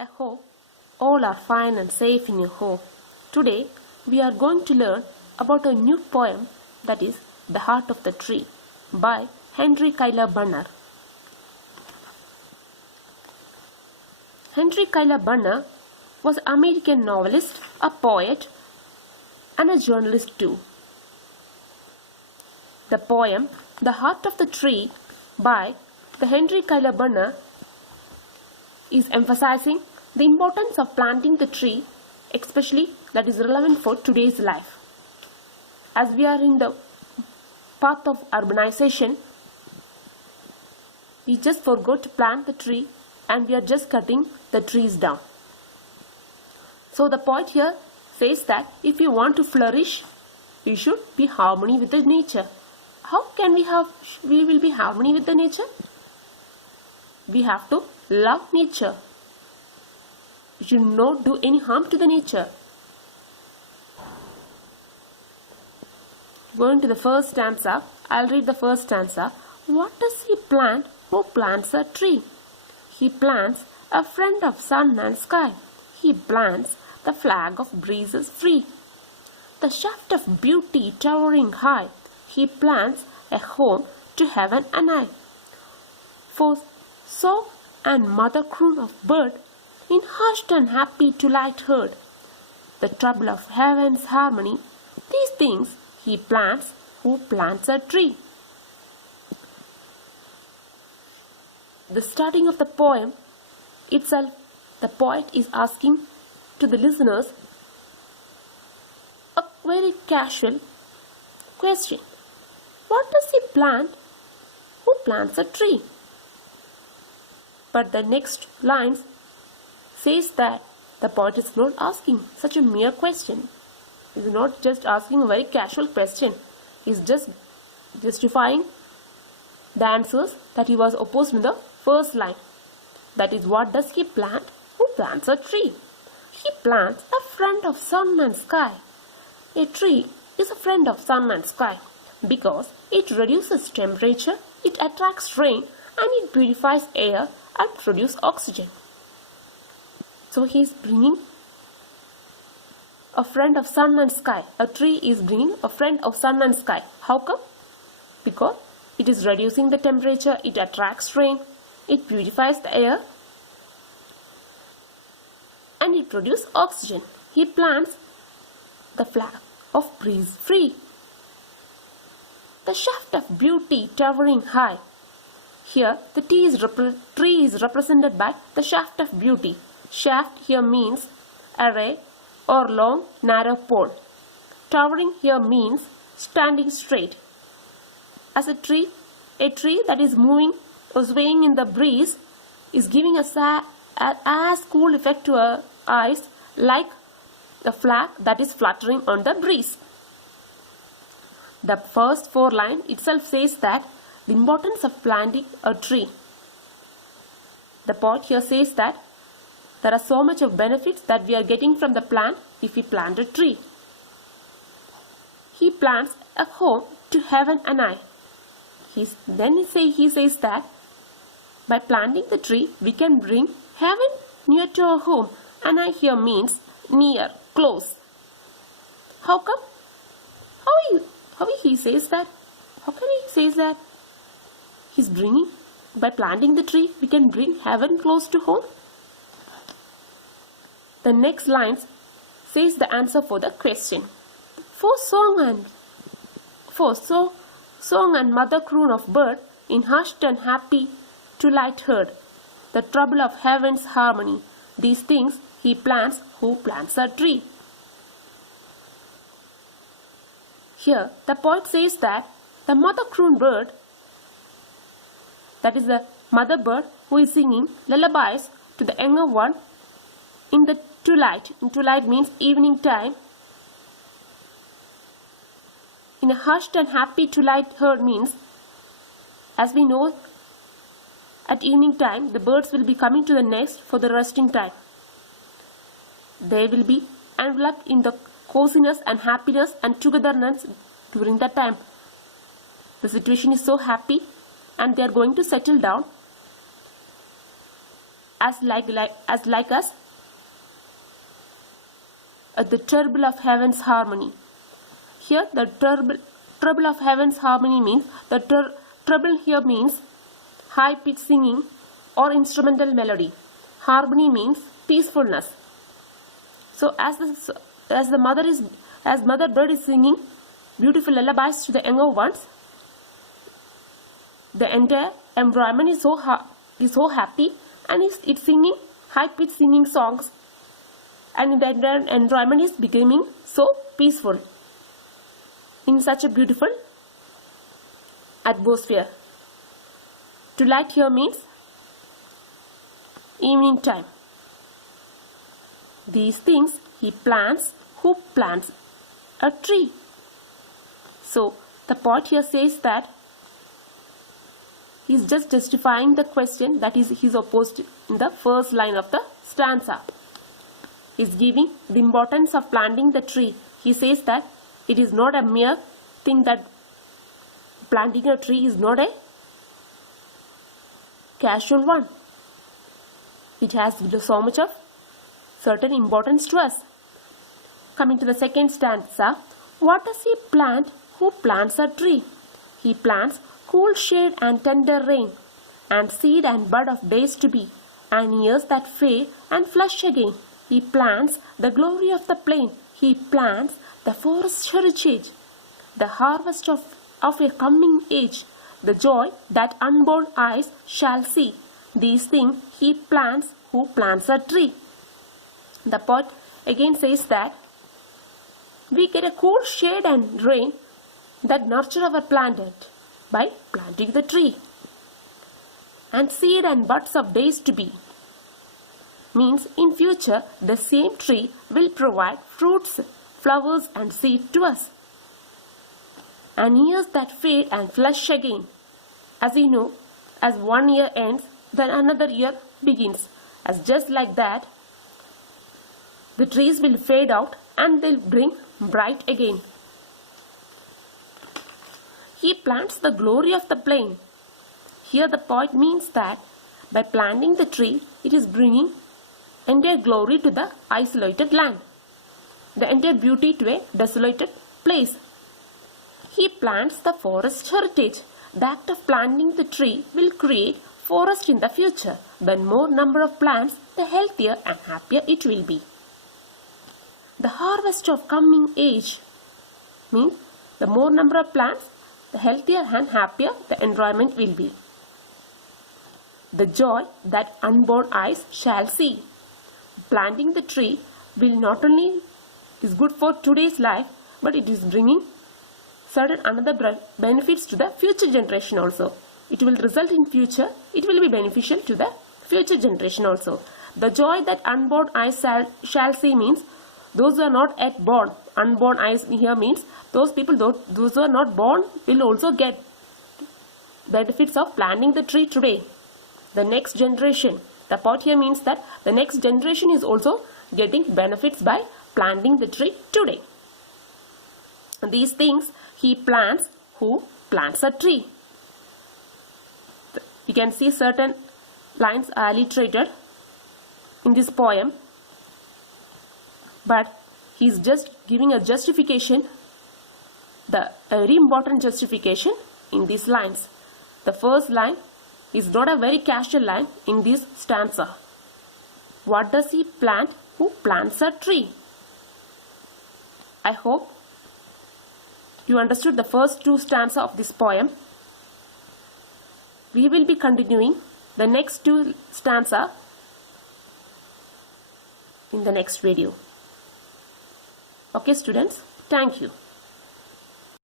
I hope all are fine and safe in your home. Today we are going to learn about a new poem, that is The Heart of the Tree by Henry Cuyler Bunner. Henry Cuyler Bunner was an American novelist, a poet, and a journalist too. The poem The Heart of the Tree by the Henry Cuyler Bunner is emphasizing the importance of planting the tree, especially that is relevant for today's life. As we are in the path of urbanization, we just forgot to plant the tree and we are just cutting the trees down. So the poet here says that if you want to flourish, you should be harmony with the nature. How can we will be harmony with the nature? We have to love nature. We should not do any harm to the nature. Going to the first stanza, I'll read the first stanza. What does he plant who plants a tree? He plants a friend of sun and sky. He plants the flag of breezes free. The shaft of beauty towering high. He plants a home to heaven and I. For song and mother croon of bird, in hushed and happy twilight heard, the trouble of heaven's harmony, these things he plants who plants a tree. The starting of the poem itself, the poet is asking to the listeners a very casual question. What does he plant who plants a tree? But the next lines says that the poet is not asking such a mere question. He is not just asking a very casual question. He is just justifying the answers that he was opposed in the first line. That is, what does he plant who plants a tree? He plants a friend of sun and sky. A tree is a friend of sun and sky because it reduces temperature, it attracts rain, and it purifies air and produces oxygen. So he is bringing a friend of sun and sky. A tree is bringing a friend of sun and sky. How come? Because it is reducing the temperature, it attracts rain, it purifies the air, and it produces oxygen. He plants the flag of breeze free. The shaft of beauty towering high. Here the tree is represented by the shaft of beauty. Shaft here means array or long narrow pole. Towering here means standing straight. As a tree that is moving or swaying in the breeze is giving us as cool effect to our eyes like a flag that is fluttering on the breeze. The first four lines itself says that the importance of planting a tree. The poet here says that there are so much of benefits that we are getting from the plant if we plant a tree. He plants a home to heaven and I. He says that by planting the tree we can bring heaven near to our home. And I here means near, close. How come? How he says that? How can he say that? He's bringing, by planting the tree, we can bring heaven close to home. The next lines says the answer for the question. For song and mother croon of bird, in hushed and happy twilight heard, the trouble of heaven's harmony, these things he plants who plants a tree. Here the poet says that the mother croon bird, that is the mother bird who is singing lullabies to the younger one in the twilight. In twilight means evening time. In a hushed and happy twilight heard means, as we know, at evening time the birds will be coming to the nest for the resting time. They will be enveloped in the coziness and happiness and togetherness during that time. The situation is so happy and they are going to settle down as like us the treble of heaven's harmony. Here the treble of heaven's harmony means the treble here means high pitch singing or instrumental melody. Harmony means peacefulness. So as mother bird is singing beautiful lullabies to the younger ones, the entire environment is so happy, and it's singing high pitched singing songs, and the entire environment is becoming so peaceful in such a beautiful atmosphere. Twilight here means evening time. These things he plants who plants a tree. So the poet here says that he is just justifying the question that he's opposed in the first line of the stanza. He is giving the importance of planting the tree. He says that it is not a mere thing, that planting a tree is not a casual one. It has so much of certain importance to us. Coming to the second stanza, what does he plant who plants a tree? He plants cool shade and tender rain, and seed and bud of days to be, and years that fade and flush again. He plants the glory of the plain. He plants the forest heritage, the harvest of a coming age, the joy that unborn eyes shall see. These things he plants who plants a tree. The poet again says that we get a cool shade and rain that nurture our planet by planting the tree. And seed and buds of days to be means in future the same tree will provide fruits, flowers and seed to us. And years that fade and flush again. As we know, as one year ends, then another year begins. As just like that, the trees will fade out and they'll bring bright again. He plants the glory of the plain. Here the poet means that by planting the tree, it is bringing entire glory to the isolated land, the entire beauty to a desolated place. He plants the forest heritage. The act of planting the tree will create forest in the future. The more number of plants, the healthier and happier it will be. The harvest of coming age means the more number of plants, the healthier and happier the environment will be. The joy that unborn eyes shall see. Planting the tree will not only is good for today's life, but it is bringing certain another benefits to the future generation also. It will result in future, it will be beneficial to the future generation also. The joy that unborn eyes shall see means those who are not yet born. Unborn eyes here means those people, those who are not born will also get benefits of planting the tree today. The next generation. The poet here means that the next generation is also getting benefits by planting the tree today. These things he plants who plants a tree. You can see certain lines are alliterated in this poem, but he is just giving a justification, the very important justification in these lines. The first line is not a very casual line in this stanza. What does he plant who plants a tree? I hope you understood the first two stanzas of this poem. We will be continuing the next two stanzas in the next video. Okay students, thank you.